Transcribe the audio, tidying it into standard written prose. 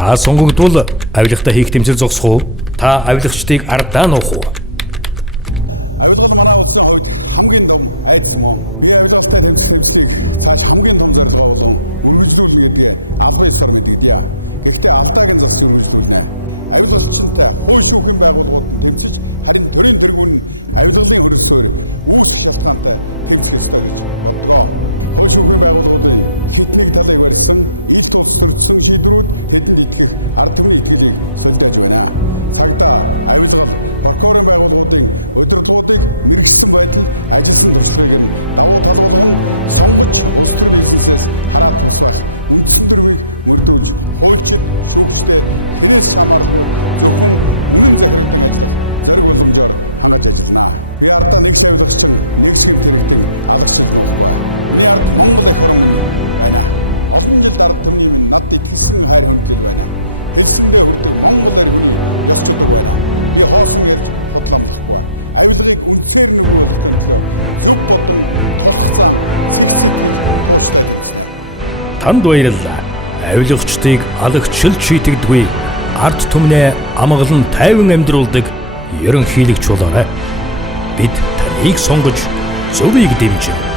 Та сонгогдвол авилгатай хийх тэмцэл зогсох уу? Та авилгачдыг ардаа нуух уу? Танд баярлалаа. Авилгачдыг алагчилж шийтгдэггүй ард түмнээ амгалан тайван амьдруулдаг ерөнхийлөгч болоорой. Бид таныг сонгож зөвийг дэмжинэ.